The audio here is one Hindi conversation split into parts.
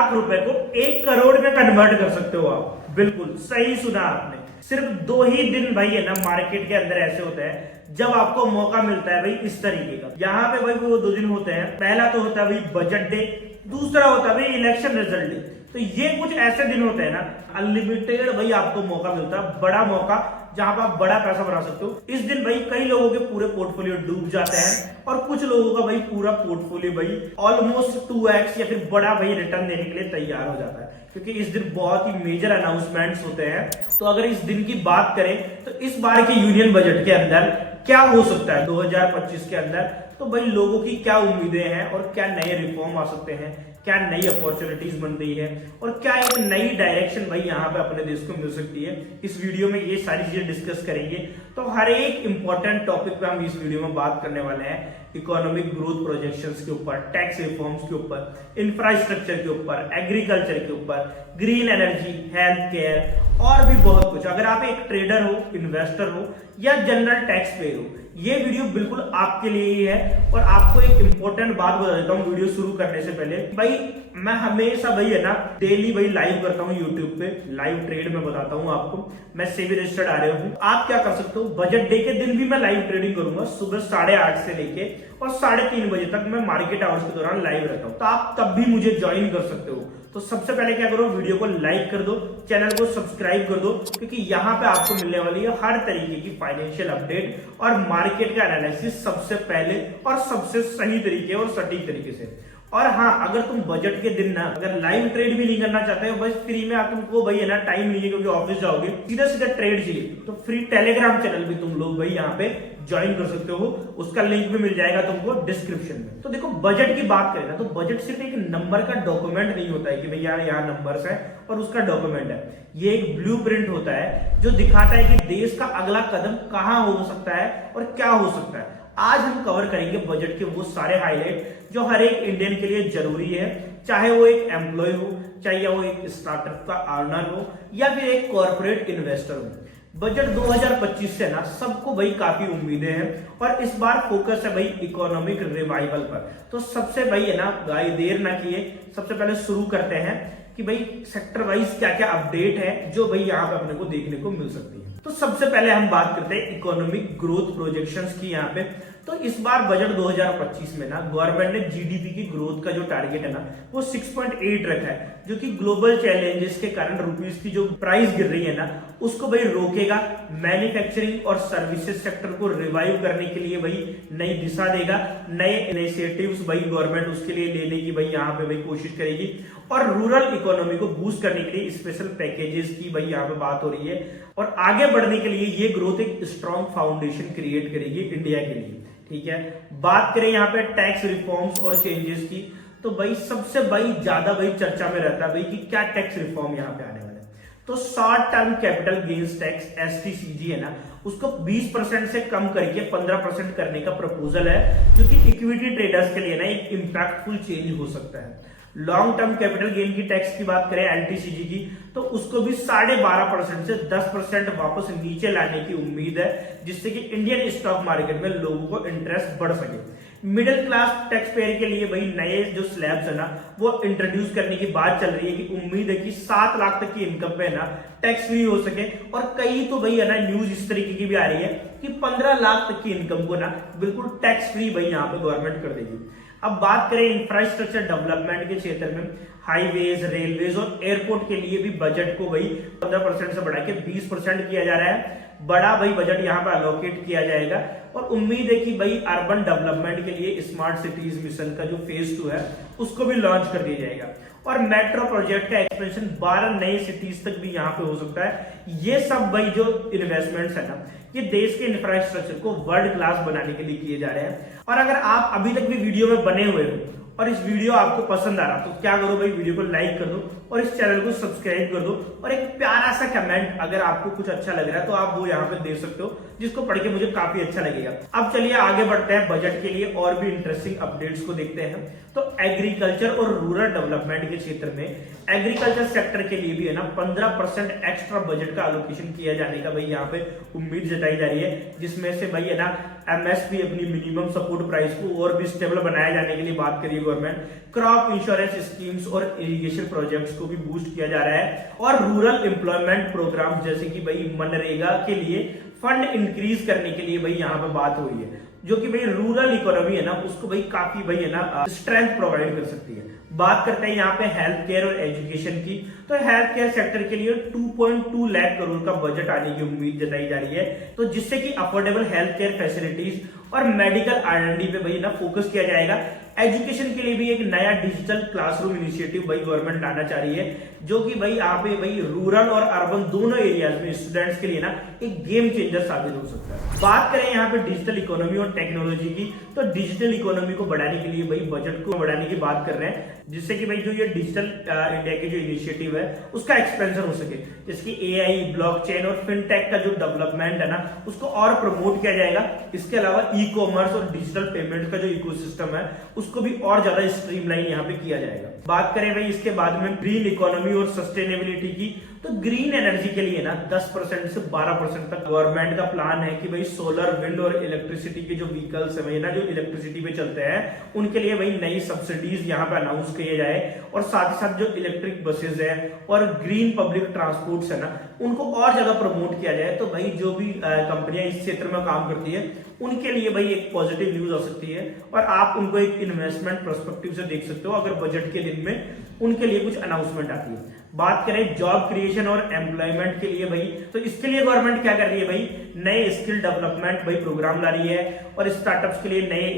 लाख रुपए को 1 करोड़ में कन्वर्ट कर सकते हो आप। बिल्कुल सही सुना आपने। सिर्फ 2 ही दिन भाई है ना मार्केट के अंदर ऐसे होते हैं जब आपको मौका मिलता है भाई इस तरीके का। यहाँ पे भाई वो 2 दिन होते हैं। पहला तो होता है भाई बजट डे, दूसरा होता है भाई इलेक्शन रिजल्ट डे। तो ये कुछ ऐसे दिन होते हैं ना, अनलिमिटेड भाई आपको मौका मिलता है, बड़ा मौका जहां पर आप बड़ा पैसा बना सकते हो। इस दिन भाई कई लोगों के पूरे पोर्टफोलियो डूब जाते हैं और कुछ लोगों का भाई पूरा पोर्टफोलियो भाई ऑलमोस्ट 2x या फिर बड़ा भाई रिटर्न देने के लिए तैयार हो जाता है, क्योंकि इस दिन बहुत ही मेजर अनाउंसमेंट्स होते हैं। तो अगर इस दिन की बात करें तो इस बार के यूनियन बजट के अंदर क्या हो सकता है 2025 के अंदर, तो भाई लोगों की क्या उम्मीदें हैं और क्या नए रिफॉर्म आ सकते हैं, क्या नई अपॉर्चुनिटीज बन रही है और क्या एक नई डायरेक्शन भाई यहाँ पे अपने देश को मिल सकती है। इस वीडियो में ये सारी चीजें डिस्कस करेंगे। तो हर एक इंपॉर्टेंट टॉपिक पे हम इस वीडियो में बात करने वाले हैं। इकोनॉमिक ग्रोथ प्रोजेक्शंस के ऊपर, टैक्स रिफॉर्म्स के ऊपर, इंफ्रास्ट्रक्चर के ऊपर, एग्रीकल्चर के ऊपर, ग्रीन एनर्जी, हेल्थ केयर और भी बहुत कुछ। अगर आप एक ट्रेडर हो, इन्वेस्टर हो या जनरल टैक्स पेयर हो, ये वीडियो बिल्कुल आपके लिए ही है। और आपको एक इंपॉर्टेंट बात बता देता हूँ वीडियो शुरू करने से पहले। भाई मैं हमेशा भाई है ना डेली भाई लाइव करता हूँ यूट्यूब पे, लाइव ट्रेड में बताता हूँ आपको। मैं सेबी रजिस्टर्ड आ रहे हूँ। आप क्या कर सकते हो, बजट डे के दिन भी मैं लाइव ट्रेडिंग करूंगा सुबह 8:30 से लेके और 3:30 बजे तक मैं मार्केट आवर्स के दौरान लाइव रहता हूँ। तो आप तब भी मुझे ज्वाइन कर सकते हो। तो सबसे पहले क्या करो, वीडियो को लाइक कर दो, चैनल को सब्सक्राइब कर दो, क्योंकि यहाँ पे आपको मिलने वाली है हर तरीके की फाइनेंशियल अपडेट और मार्केट का एनालिसिस सबसे पहले और सबसे सही तरीके और सटीक तरीके से। और हाँ, अगर तुम बजट के दिन ना अगर लाइव ट्रेड भी नहीं करना चाहते हो, बस फ्री में आप तुमको भाई है ना टाइम नहीं है क्योंकि ऑफिस जाओगे, सीधा सीधा ट्रेड चाहिए, तो फ्री टेलीग्राम चैनल भी तुम लोग भाई यहाँ पे ज्वाइन कर सकते हो। उसका लिंक भी मिल जाएगा तुमको डिस्क्रिप्शन में। तो देखो बजट की बात करें ना, तो बजट सिर्फ एक नंबर का डॉक्यूमेंट नहीं होता है कि भैया यहाँ नंबर्स है और उसका डॉक्यूमेंट है। ये एक ब्लूप्रिंट होता है जो दिखाता है कि देश का अगला कदम कहाँ हो सकता है और क्या हो सकता है। आज हम कवर करेंगे बजट के वो सारे हाईलाइट जो हर एक इंडियन के लिए जरूरी है, चाहे वो एक एम्प्लॉय हो, चाहे वो एक स्टार्टअप का अर्नर हो या फिर एक कॉर्पोरेट इन्वेस्टर हो। बजट 2025 से ना सबको भाई काफी उम्मीदें हैं और इस बार फोकस है भाई इकोनॉमिक रिवाइवल पर। तो सबसे भाई है ना गाय देर ना किए, सबसे पहले शुरू करते हैं कि भाई सेक्टर वाइज क्या क्या अपडेट है जो भाई यहाँ पे अपने को देखने को मिल सकती है। तो सबसे पहले हम बात करते हैं इकोनॉमिक ग्रोथ प्रोजेक्शंस की यहाँ पे। तो इस बार बजट 2025 में ना गवर्नमेंट ने जीडीपी की ग्रोथ का जो टारगेट है ना वो 6.8 रखा है, जो कि ग्लोबल चैलेंजेस के कारण रुपीस की जो प्राइस गिर रही है ना उसको भाई रोकेगा। मैन्युफैक्चरिंग और सर्विसेज सेक्टर को रिवाइव करने के लिए भाई नई दिशा देगा। नए इनिशिएटिव्स भाई गवर्नमेंट उसके लिए लेने की भाई यहाँ पे भाई कोशिश करेगी। और रूरल इकोनॉमी को बूस्ट करने के लिए स्पेशल पैकेजेस की भाई यहाँ पे बात हो रही है। और आगे बढ़ने के लिए ये ग्रोथ एक स्ट्रॉन्ग फाउंडेशन क्रिएट करेगी इंडिया के लिए। ठीक है, बात करें यहाँ पे टैक्स रिफॉर्म्स और चेंजेस की, तो भाई सबसे भाई ज्यादा भाई चर्चा में रहता है भाई कि क्या टैक्स रिफॉर्म यहाँ पे आने वाला है। तो short term capital gains tax STCG है ना उसको 20% से कम करके 15% करने का प्रपोजल है, जो कि इक्विटी ट्रेडर्स के लिए ना एक इंपैक्टफुल चेंज हो सकता है। लॉन्ग टर्म कैपिटल गेन की टैक्स की बात करें LTCG की, तो उसको भी 12.5% से 10% वापस नीचे लाने की उम्मीद है, जिससे कि इंडियन स्टॉक मार्केट में लोगों को इंटरेस्ट बढ़ सके। मिडिल क्लास टैक्स पेयर के लिए भाई नए जो स्लैब्स है ना वो इंट्रोड्यूस करने की बात चल रही है कि उम्मीद है कि 7 लाख तक की इनकम पे ना टैक्स फ्री हो सके। और कई तो भाई है ना न्यूज इस तरीके की भी आ रही है कि 15 लाख तक की इनकम को ना बिल्कुल टैक्स फ्री भाई यहाँ पे गवर्नमेंट कर देगी। अब बात करें इंफ्रास्ट्रक्चर डेवलपमेंट के क्षेत्र में, हाईवेज, रेलवेज और एयरपोर्ट के लिए भी बजट को भाई 15% से बढ़ा के 20% किया जा रहा है। बड़ा भाई बजट यहाँ पे अलोकेट किया जाएगा और उम्मीद है कि भाई अर्बन डेवलपमेंट के लिए स्मार्ट सिटीज मिशन का जो फेज 2 है उसको भी लॉन्च कर दिया जाएगा। और मेट्रो प्रोजेक्ट का एक्सपेंशन 12 नए सिटीज तक भी यहाँ पे हो सकता है। ये सब भाई जो इन्वेस्टमेंट्स है ना ये देश के इंफ्रास्ट्रक्चर को वर्ल्ड क्लास बनाने के लिए किए जा रहे हैं। और अगर आप अभी तक भी वीडियो में बने हुए हो और इस वीडियो आपको पसंद आ रहा तो क्या करो भाई वीडियो को लाइक कर दो और इस चैनल को सब्सक्राइब कर दो और एक प्यारा सा कमेंट अगर आपको कुछ अच्छा लग रहा है तो आप वो यहाँ पे दे सकते हो, जिसको पढ़ के मुझे काफी अच्छा लगेगा। अब चलिए आगे बढ़ते हैं बजट के लिए और भी इंटरेस्टिंग अपडेट्स को देखते हैं। तो एग्रीकल्चर और रूरल डेवलपमेंट के क्षेत्र में एग्रीकल्चर सेक्टर के लिए भी है ना 15% एक्स्ट्रा बजट का एलोकेशन किया जाने का भाई यहाँ पे उम्मीद जताई जा रही है, जिसमें से भाई है ना एमएसपी अपनी मिनिमम सपोर्ट प्राइस को और भी स्टेबल बनाया जाने के लिए बात करिए गवर्नमेंट, क्रॉप इंश्योरेंस स्कीम्स और इरिगेशन प्रोजेक्ट्स को भी बूस्ट किया जा रहा है, और रूरल एम्प्लॉयमेंट प्रोग्राम जैसे कि भाई मनरेगा के लिए फंड इंक्रीज करने के लिए भाई यहाँ पे बात हो रही है, जो कि भाई रूरल इकोनॉमी है ना उसको भाई काफी भाई है ना स्ट्रेंथ प्रोवाइड कर सकती है। बात करते हैं यहाँ पे हेल्थ केयर और एजुकेशन की, तो हेल्थ केयर सेक्टर के लिए 2.2 लाख करोड़ का बजट आने की उम्मीद जताई जा रही है, तो जिससे कि अफोर्डेबल हेल्थ केयर फैसिलिटीज और मेडिकल R&D पे भाई ना फोकस किया जाएगा। एजुकेशन के लिए भी एक नया डिजिटल क्लासरूम इनिशिएटिव भाई गवर्नमेंट लाना चाह रही है, जो कि भाई यहाँ पे भाई रूरल और अर्बन दोनों एरियाज में स्टूडेंट्स के लिए ना एक गेम चेंजर साबित हो सकता है। बात करें यहाँ पे डिजिटल इकोनॉमी और टेक्नोलॉजी की, तो डिजिटल इकोनॉमी को बढ़ाने के लिए भाई बजट को बढ़ाने की बात कर रहे हैं, जिससे कि भाई जो ये डिजिटल इंडिया के जो इनिशिएटिव है उसका एक्सपेंशन हो सके, जिसकी AI, ब्लॉकचेन और फिनटेक का जो डेवलपमेंट है ना उसको और प्रमोट किया जाएगा। इसके अलावा ई-कॉमर्स और डिजिटल पेमेंट का जो इकोसिस्टम है उसको भी और ज्यादा स्ट्रीमलाइन यहाँ पे किया जाएगा। बात करें भाई इसके बाद में ग्रीन इकोनॉमी और सस्टेनेबिलिटी की, तो ग्रीन एनर्जी के लिए ना 10% से 12% तक गवर्नमेंट का प्लान है कि भाई सोलर, विंड और इलेक्ट्रिसिटी के जो व्हीकल्स है ना जो इलेक्ट्रिसिटी पे चलते हैं उनके लिए भाई नई सब्सिडीज यहाँ पे अनाउंस किए जाए, और साथ ही साथ जो इलेक्ट्रिक बसेज है और ग्रीन पब्लिक ट्रांसपोर्ट्स है ना उनको और ज्यादा प्रमोट किया जाए। तो भाई जो भी कंपनियां इस क्षेत्र में काम करती है उनके लिए भाई एक पॉजिटिव न्यूज हो सकती है, और आप उनको एक इन्वेस्टमेंट पर्सपेक्टिव से देख सकते हो अगर बजट के दिन में उनके लिए कुछ अनाउंसमेंट आती है। बात करें जॉब क्रिएशन और एम्प्लॉयमेंट के लिए भाई, तो इसके लिए गवर्नमेंट क्या कर रही है भाई, नए स्किल डेवलपमेंट भाई प्रोग्राम ला रही है, और स्टार्टअप्स के लिए नए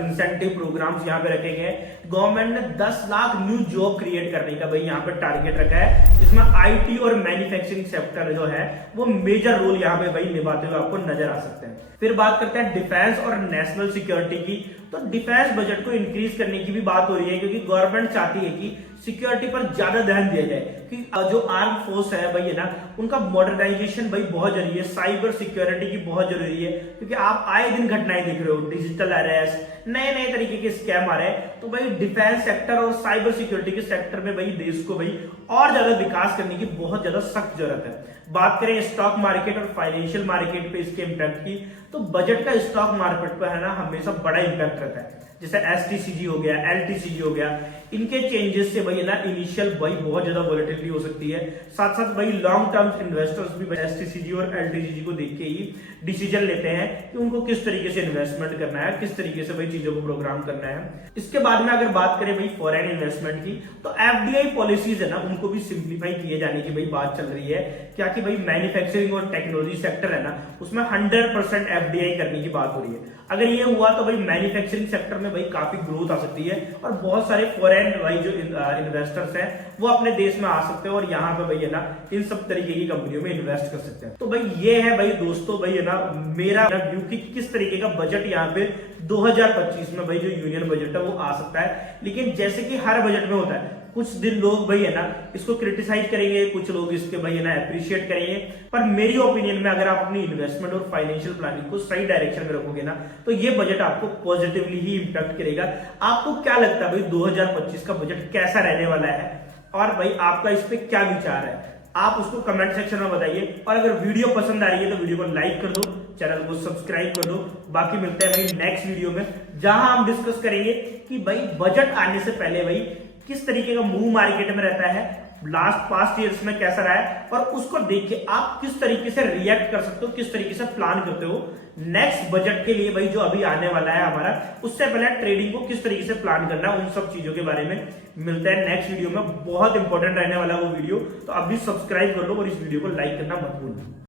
इंसेंटिव प्रोग्राम्स यहाँ पे रखे गए। गवर्नमेंट ने 10 लाख न्यू जॉब क्रिएट करने का भाई यहाँ पे टारगेट रखा है, जिसमें IT और मैन्युफैक्चरिंग सेक्टर जो है वो मेजर रोल यहाँ पे भाई निभाते हुए आपको नजर आ सकते हैं। फिर बात करते हैं डिफेंस और नेशनल सिक्योरिटी की, तो डिफेंस बजट को इंक्रीज करने की भी बात हो रही है, क्योंकि गवर्नमेंट चाहती है कि सिक्योरिटी पर ज्यादा ध्यान दिया जाए, कि जो आर्म फोर्स है भाई है ना उनका मॉडर्नाइजेशन भाई बहुत जरूरी है, साइबर सिक्योरिटी की बहुत जरूरी है, क्योंकि आप आए दिन घटनाएं देख रहे हो, डिजिटल अरेस्ट, नए नए तरीके के स्कैम आ रहे हैं। तो भाई डिफेंस सेक्टर और साइबर सिक्योरिटी के सेक्टर में भाई देश को भाई और ज्यादा विकास करने की बहुत ज्यादा सख्त जरूरत है। बात करें स्टॉक मार्केट और फाइनेंशियल मार्केट पे इसके इम्पैक्ट की, तो बजट का स्टॉक मार्केट पर है ना हमेशा बड़ा इम्पैक्ट रहता है, जैसे STCG हो गया, LTCG हो गया, इनके चेंजेस से भाई ना इनिशियल भाई बहुत ज्यादा वोलेटिलिटी हो सकती है। साथ साथ भाई लॉन्ग टर्म इन्वेस्टर्स भी STCG और LTCG को देख के ही डिसीजन लेते हैं कि उनको किस तरीके से इन्वेस्टमेंट करना है, किस तरीके से भाई चीजों को प्रोग्राम करना है। इसके बाद में अगर बात करें भाई फॉरेन इन्वेस्टमेंट की, तो FDI पॉलिसीज है ना उनको भी सिंप्लीफाई किए जाने की भाई बात चल रही है, क्या कि भाई मैन्युफैक्चरिंग और टेक्नोलॉजी सेक्टर है ना उसमें 100% FDI करने की बात हो रही है। अगर ये हुआ तो भाई मैन्युफैक्चरिंग सेक्टर में भाई काफी ग्रोथ आ सकती है, और बहुत सारे फॉरेन भाई जो इन्वेस्टर्स हैं वो अपने देश में आ सकते हैं, और यहाँ पे भाई है ना इन सब तरीके की कंपनियों में इन्वेस्ट कर सकते हैं। तो भाई ये है भाई दोस्तों भाई है ना मेरा व्यू कि किस तरीके का बजट यहाँ पे 2025 में भाई जो यूनियन बजट है वो आ सकता है। लेकिन जैसे कि हर बजट में होता है, कुछ दिन लोग भाई है ना इसको क्रिटिसाइज करेंगे, कुछ लोग इसके भाई है ना अप्रिशिएट करेंगे, पर मेरी ओपिनियन में अगर आप अपनी इन्वेस्टमेंट और फाइनेंशियल प्लानिंग को सही डायरेक्शन में रखोगे ना तो ये बजट आपको पॉजिटिवली ही इंपैक्ट करेगा। आपको क्या लगता है भाई 2025 का बजट कैसा रहने वाला है, और भाई आपका इस पे क्या विचार है, आप उसको कमेंट सेक्शन में बताइए। और अगर वीडियो पसंद आ रही है तो वीडियो को लाइक कर दो, चैनल को सब्सक्राइब कर दो। बाकी मिलते हैं भाई नेक्स्ट वीडियो में, जहां हम डिस्कस करेंगे कि भाई बजट आने से पहले भाई किस तरीके का मूव मार्केट में रहता है, लास्ट पास्ट ईयर्स में कैसा रहा है, और उसको देख के आप किस तरीके से रिएक्ट कर सकते हो, किस तरीके से प्लान करते हो नेक्स्ट बजट के लिए भाई जो अभी आने वाला है हमारा, उससे पहले ट्रेडिंग को किस तरीके से प्लान करना है, उन सब चीजों के बारे में मिलते हैं नेक्स्ट वीडियो में। बहुत इंपॉर्टेंट रहने वाला वो वीडियो, तो अभी सब्सक्राइब कर लो और इस वीडियो को लाइक करना मत भूलना।